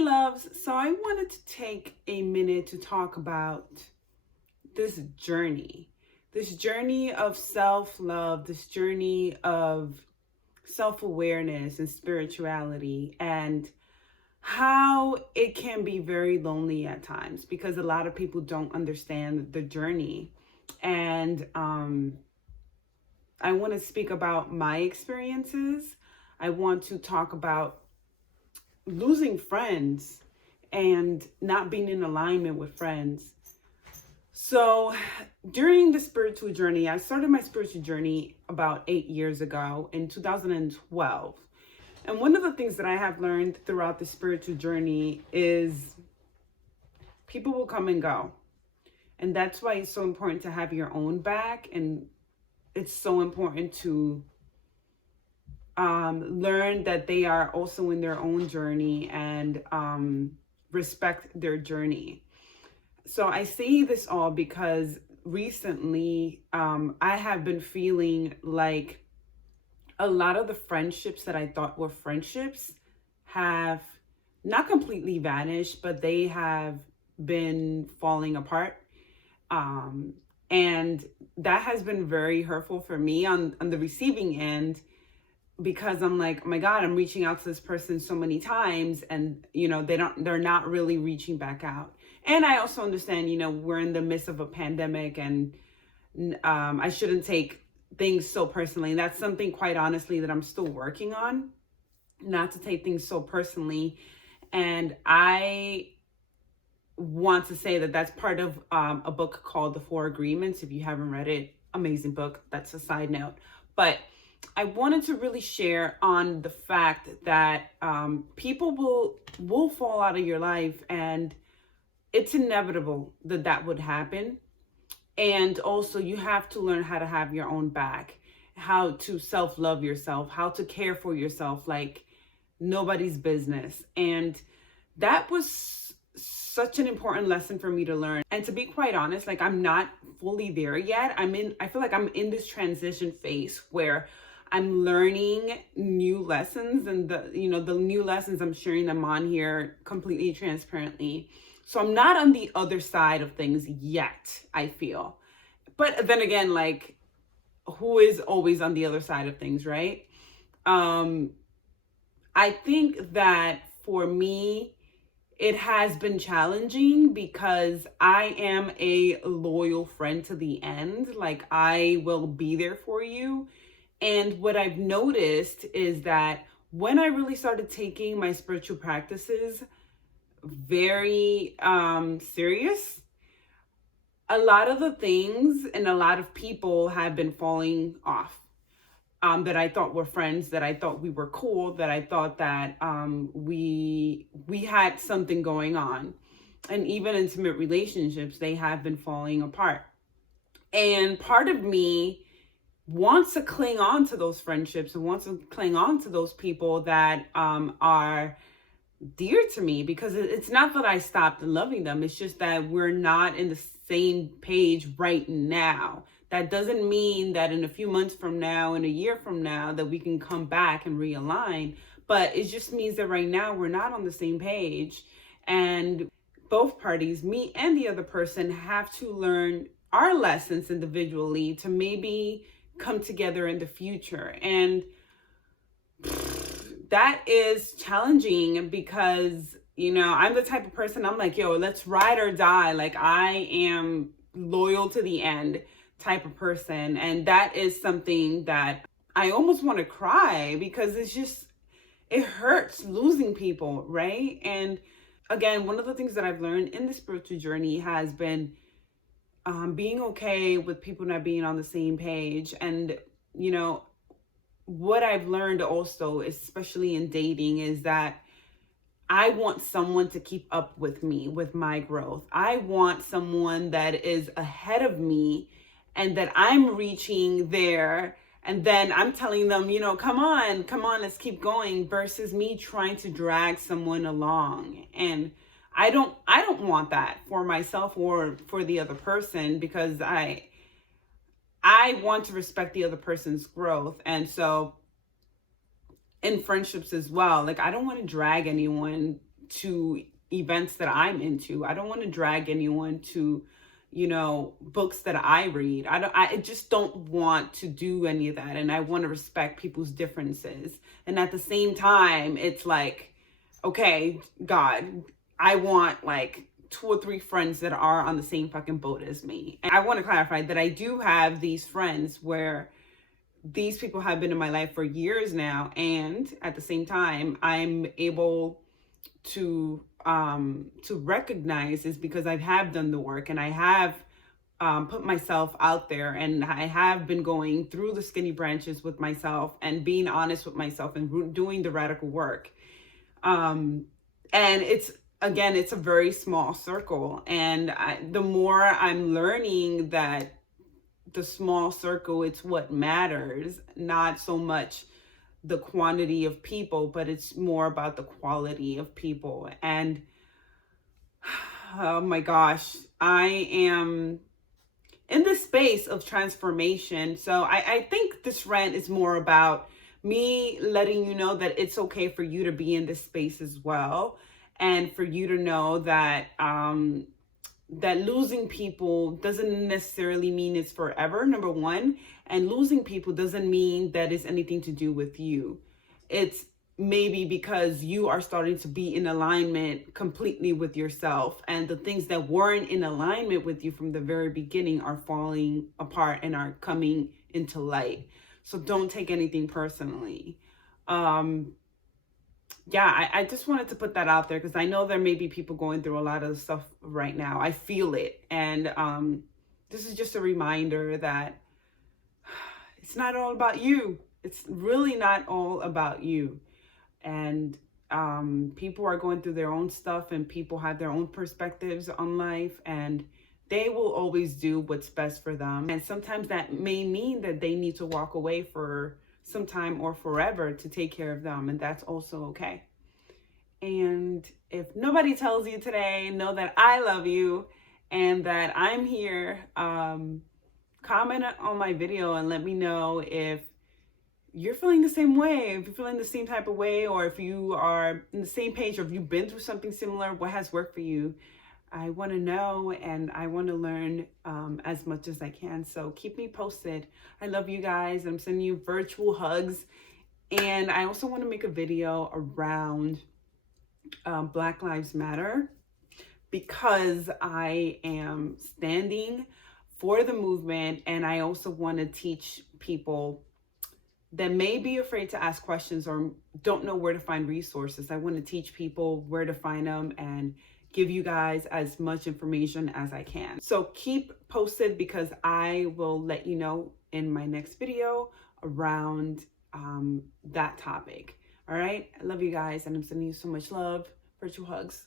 loves. So I wanted to take a minute to talk about this journey of self-love, this journey of self-awareness and spirituality, and how it can be very lonely at times because a lot of people don't understand the journey. And I want to speak about my experiences. I want to talk about losing friends and not being in alignment with friends. So, during the spiritual journey, I started my spiritual journey about 8 years ago in 2012. And one of the things that I have learned throughout the spiritual journey is people will come and go. And that's why it's so important to have your own back. And it's so important to learn that they are also in their own journey and respect their journey. So I say this all because recently I have been feeling like a lot of the friendships that I thought were friendships have not completely vanished, but they have been falling apart. And that has been very hurtful for me on the receiving end, because I'm like, oh my God, I'm reaching out to this person so many times and, they're not really reaching back out. And I also understand, we're in the midst of a pandemic and I shouldn't take things so personally. And that's something, quite honestly, that I'm still working on, not to take things so personally. And I want to say that that's part of a book called The Four Agreements. If you haven't read it, amazing book. That's a side note. But I wanted to really share on the fact that people will fall out of your life, and it's inevitable that that would happen. And also you have to learn how to have your own back, how to self-love yourself, how to care for yourself like nobody's business. And that was such an important lesson for me to learn. And to be quite honest, like, I'm not fully there yet. I feel like I'm in this transition phase where I'm learning new lessons, and the new lessons, I'm sharing them on here completely transparently. So I'm not on the other side of things yet, I feel. But then again, like, who is always on the other side of things, right? I think that for me, it has been challenging because I am a loyal friend to the end. Like, I will be there for you. And what I've noticed is that when I really started taking my spiritual practices very serious, a lot of the things and a lot of people have been falling off, that I thought were friends, that I thought we were cool, that I thought that we had something going on. And even intimate relationships, they have been falling apart. And part of me wants to cling on to those friendships and wants to cling on to those people that are dear to me, because it's not that I stopped loving them. It's just that we're not in the same page right now. That doesn't mean that in a few months from now, in a year from now, that we can come back and realign. But it just means that right now we're not on the same page. And both parties, me and the other person, have to learn our lessons individually to maybe come together in the future. And that is challenging because, I'm the type of person, I'm like, yo, let's ride or die. Like, I am loyal to the end type of person. And that is something that I almost want to cry, because it hurts losing people, right? And again, one of the things that I've learned in the spiritual journey has been being okay with people not being on the same page. And, what I've learned also, especially in dating, is that I want someone to keep up with me, with my growth. I want someone that is ahead of me and that I'm reaching there. And then I'm telling them, come on, let's keep going, versus me trying to drag someone along. And I don't want that for myself or for the other person, because I want to respect the other person's growth. And so in friendships as well, like, I don't want to drag anyone to events that I'm into. I don't want to drag anyone to, you know, books that I read. I just don't want to do any of that. And I want to respect people's differences. And at the same time, it's like, okay, God, I want like 2 or 3 friends that are on the same fucking boat as me. And I want to clarify that I do have these friends where these people have been in my life for years now, and at the same time I'm able to recognize is because I have done the work, and I have put myself out there, and I have been going through the skinny branches with myself and being honest with myself and doing the radical work. And it's, again, it's a very small circle, and the more I'm learning that the small circle, it's what matters, not so much the quantity of people, but it's more about the quality of people. And oh my gosh, I am in this space of transformation. So I think this rant is more about me letting you know that it's okay for you to be in this space as well, and for you to know that that losing people doesn't necessarily mean it's forever, number one. And losing people doesn't mean that it's anything to do with you. It's maybe because you are starting to be in alignment completely with yourself, and the things that weren't in alignment with you from the very beginning are falling apart and are coming into light. So don't take anything personally. Yeah, I just wanted to put that out there because I know there may be people going through a lot of stuff right now. I feel it. And this is just a reminder that it's not all about you. It's really not all about you. And people are going through their own stuff, and people have their own perspectives on life, and they will always do what's best for them. And sometimes that may mean that they need to walk away for some time or forever to take care of them, and that's also okay. And if nobody tells you today, know that I love you and that I'm here. Comment on my video and let me know if you're feeling the same way, if you're feeling the same type of way, or if you are in the same page, or if you've been through something similar, what has worked for you. I want to know, and I want to learn as much as I can. So keep me posted. I love you guys. I'm sending you virtual hugs. And I also want to make a video around Black Lives Matter, because I am standing for the movement, and I also want to teach people that may be afraid to ask questions or don't know where to find resources. I want to teach people where to find them and give you guys as much information as I can. So keep posted, because I will let you know in my next video around that topic. All right. I love you guys, and I'm sending you so much love. Virtual hugs.